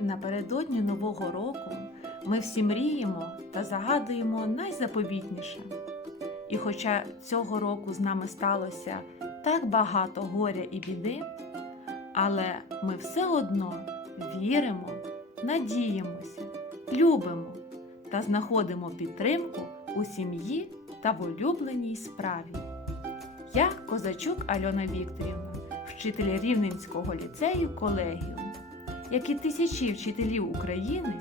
Напередодні Нового року ми всі мріємо та загадуємо найзаповітніше. І хоча цього року з нами сталося так багато горя і біди, але ми все одно віримо, надіємося, любимо та знаходимо підтримку у сім'ї та в улюбленій справі. Я Козачук Альона Вікторівна, вчитель Рівненського ліцею колегіум, як і тисячі вчителів України,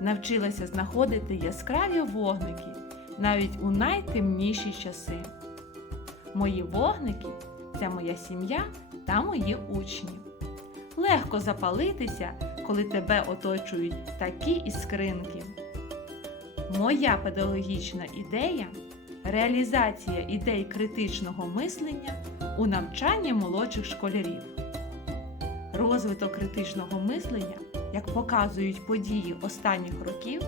навчилася знаходити яскраві вогники навіть у найтемніші часи. Мої вогники це моя сім'я та мої учні. Легко запалитися, коли тебе оточують такі іскринки. Моя педагогічна ідея реалізація ідей критичного мислення у навчанні молодших школярів. Розвиток критичного мислення, як показують події останніх років,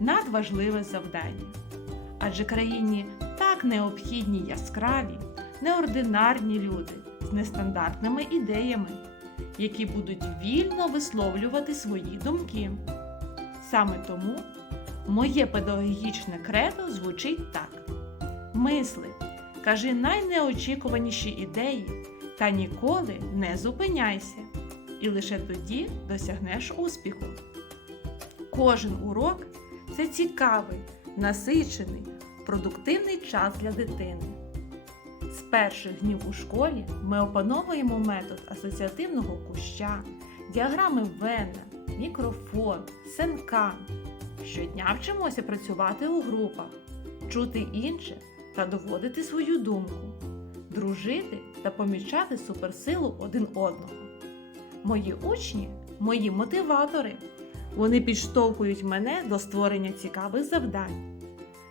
надважливе завдання. Адже країні так необхідні яскраві, неординарні люди з нестандартними ідеями, які будуть вільно висловлювати свої думки. Саме тому моє педагогічне кредо звучить так: мисли, кажи найнеочікуваніші ідеї та ніколи не зупиняйся, і лише тоді досягнеш успіху. Кожен урок це цікавий, насичений, продуктивний час для дитини. З перших днів у школі ми опановуємо метод асоціативного куща, діаграми Венна, мікрофон, сенкан. Щодня вчимося працювати у групах, чути інших та доводити свою думку, дружити та помічати суперсилу один одного. Мої учні мої мотиватори. Вони підштовхують мене до створення цікавих завдань.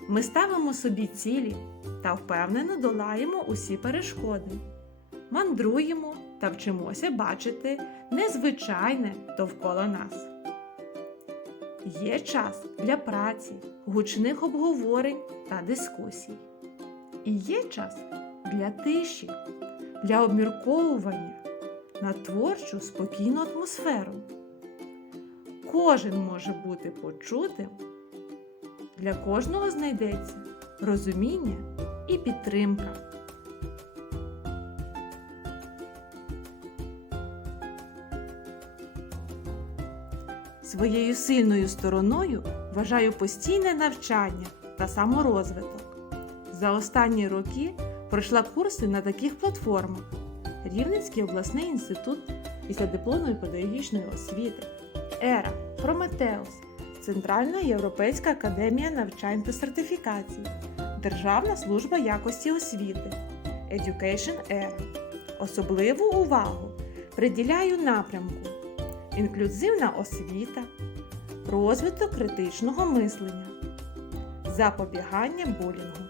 Ми ставимо собі цілі та впевнено долаємо усі перешкоди. Мандруємо та вчимося бачити незвичайне довкола нас. Є час для праці, гучних обговорень та дискусій. І є час для тиші, для обмірковування на творчу спокійну атмосферу. Кожен може бути почутим, для кожного знайдеться розуміння і підтримка. Своєю сильною стороною вважаю постійне навчання та саморозвиток. За останні роки пройшла курси на таких платформах: Рівненський обласний інститут післядипломної педагогічної освіти, ЕРА, Прометеус, Центральна Європейська академія навчань та сертифікацій, Державна служба якості освіти, Education Era. Особливу увагу приділяю напрямку. Інклюзивна освіта, розвиток критичного мислення, запобігання булінгу.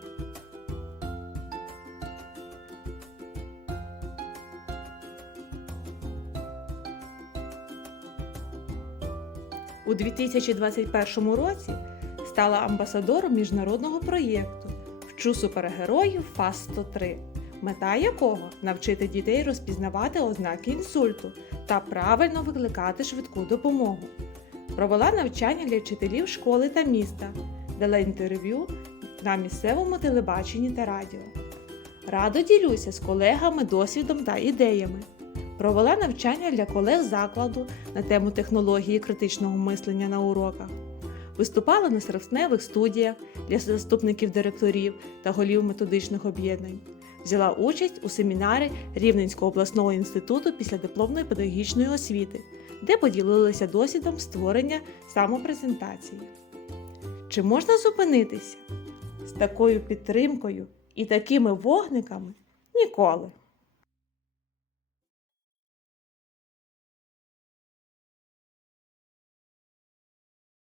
У 2021 році стала амбасадором міжнародного проєкту Вчу супергероїв ФАС 103, мета якого навчити дітей розпізнавати ознаки інсульту та правильно викликати швидку допомогу. Провела навчання для вчителів школи та міста, дала інтерв'ю на місцевому телебаченні та радіо. Радо ділюся з колегами досвідом та ідеями. Провела навчання для колег закладу на тему технології критичного мислення на уроках. Виступала на серпневих студіях для заступників директорів та голів методичних об'єднань. Взяла участь у семінарі Рівненського обласного інституту післядипломної педагогічної освіти, де поділилися досвідом створення самопрезентації. Чи можна зупинитися? З такою підтримкою і такими вогниками ніколи.